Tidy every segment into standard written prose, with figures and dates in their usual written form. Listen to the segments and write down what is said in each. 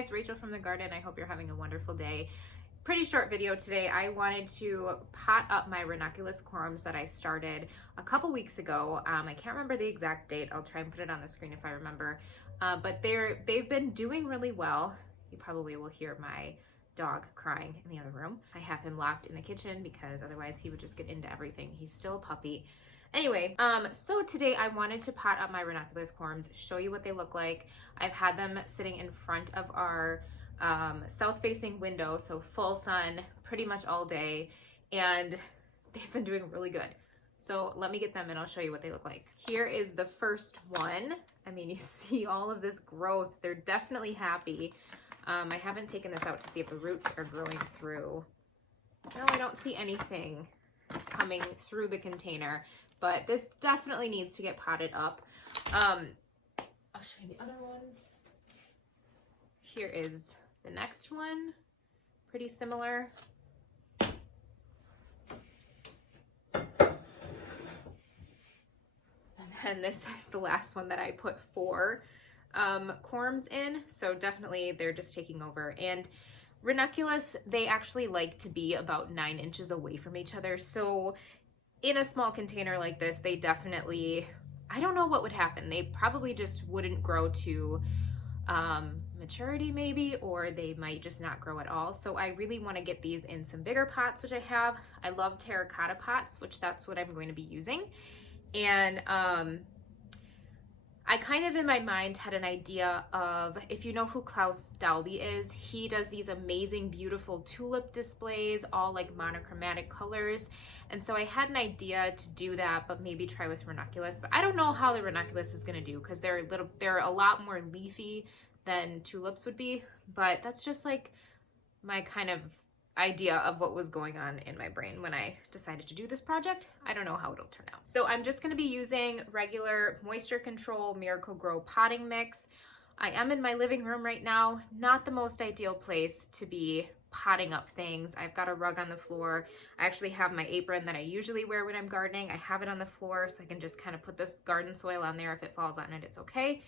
guys, Rachel from the garden. I hope you're having a wonderful day. Pretty short video today. I wanted to pot up my Ranunculus corms that I started a couple weeks ago. I can't remember the exact date. I'll try and put it on the screen if I remember. But they've been doing really well. You probably will hear my dog crying in the other room. I have him locked in the kitchen because otherwise he would just get into everything. He's still a puppy. Anyway, so today I wanted to pot up my Ranunculus corms, show you what they look like. I've had them sitting in front of our south-facing window, so full sun pretty much all day, and they've been doing really good. So let me get them and I'll show you what they look like. Here is the first one. I mean, you see all of this growth. They're definitely happy. I haven't taken this out to see if the roots are growing through. No, I don't see anything coming through the container, but this definitely needs to get potted up. I'll show you the other ones. Here is the next one, pretty similar. And this is the last one that I put 4 corms in, so definitely they're just taking over. And Ranunculus, they actually like to be about 9 inches away from each other, so in a small container like this, they definitely, I don't know what would happen. They probably just wouldn't grow to maturity maybe, or they might just not grow at all. So I really want to get these in some bigger pots, which I have. I love terracotta pots, which that's what I'm going to be using. And I kind of in my mind had an idea of, if you know who Klaus Dalby is, he does these amazing, beautiful tulip displays, all like monochromatic colors. And so I had an idea to do that, but maybe try with Ranunculus. But I don't know how the Ranunculus is gonna do because they're a lot more leafy than tulips would be. But that's just like my kind of idea of what was going on in my brain when I decided to do this project. I don't know how it'll turn out. So I'm just going to be using regular Moisture Control Miracle-Gro potting mix. I am in my living room right now, not the most ideal place to be potting up things. I've got a rug on the floor. I actually have my apron that I usually wear when I'm gardening. I have it on the floor so I can just kind of put this garden soil on there. If it falls on it, it's okay.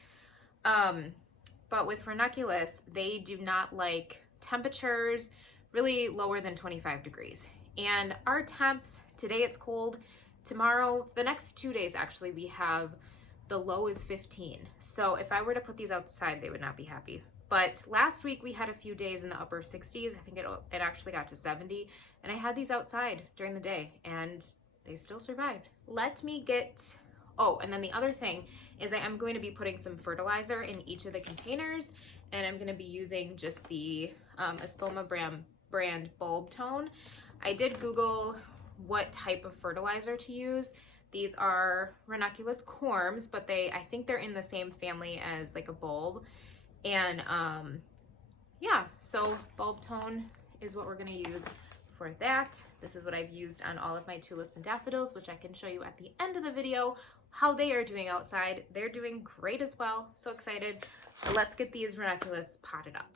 But with Ranunculus, they do not like temperatures really lower than 25 degrees. And our temps, today it's cold, tomorrow, the next 2 days actually, we have the low is 15. So if I were to put these outside, they would not be happy. But last week we had a few days in the upper 60s. I think it actually got to 70. And I had these outside during the day and they still survived. Let me get, oh, and then the other thing is I am going to be putting some fertilizer in each of the containers, and I'm gonna be using just the Espoma brand bulb tone. I did Google what type of fertilizer to use. These are Ranunculus corms, but I think they're in the same family as like a bulb. And yeah, so bulb tone is what we're gonna use for that. This is what I've used on all of my tulips and daffodils, which I can show you at the end of the video how they are doing outside. They're doing great as well. So excited. Let's get these Ranunculus potted up.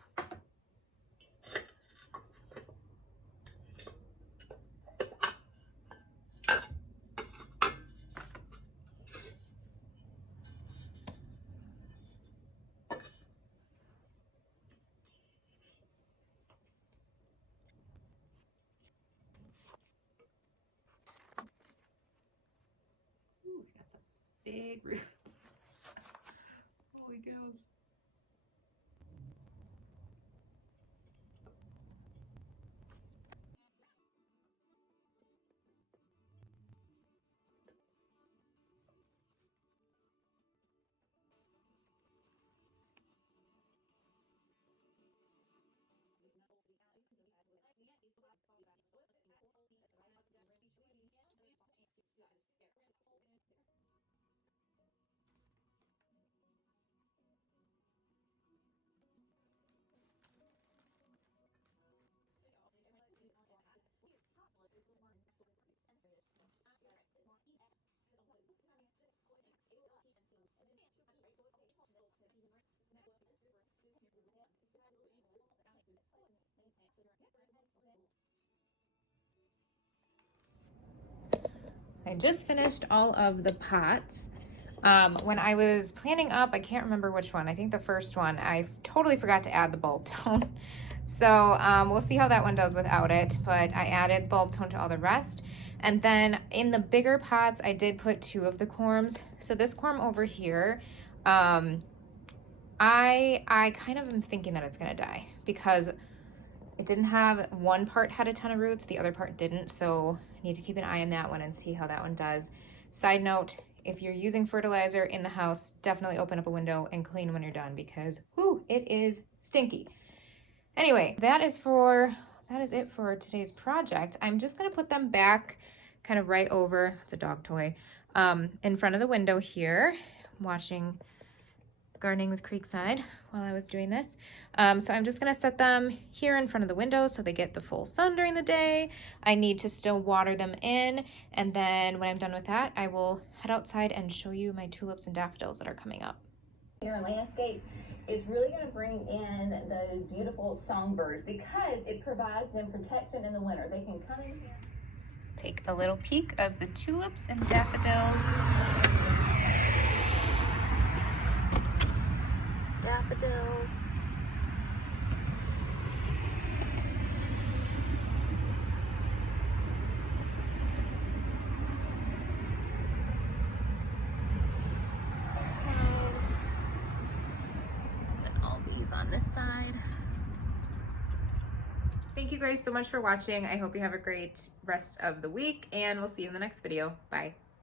Got some big roots. Holy cows. I just finished all of the pots. When I was planning up, I can't remember which one. I think the first one, I totally forgot to add the bulb tone. So we'll see how that one does without it, but I added bulb tone to all the rest. And then in the bigger pots, I did put 2 of the corms. So this corm over here, I kind of am thinking that it's gonna die because it didn't have, one part had a ton of roots, the other part didn't. So I need to keep an eye on that one and see how that one does. Side note, if you're using fertilizer in the house, definitely open up a window and clean when you're done because, whoo, it is stinky. Anyway, that is it for today's project. I'm just gonna put them back kind of right over, it's a dog toy, in front of the window here. I'm watching Gardening with Creekside while I was doing this. So I'm just gonna set them here in front of the window so they get the full sun during the day. I need to still water them in, and then when I'm done with that, I will head outside and show you my tulips and daffodils that are coming up. Your landscape is really going to bring in those beautiful songbirds because it provides them protection in the winter. They can come in here. Take a little peek of the tulips and daffodils. Daffodils. And all these on this side. Thank you guys so much for watching. I hope you have a great rest of the week, and we'll see you in the next video. Bye.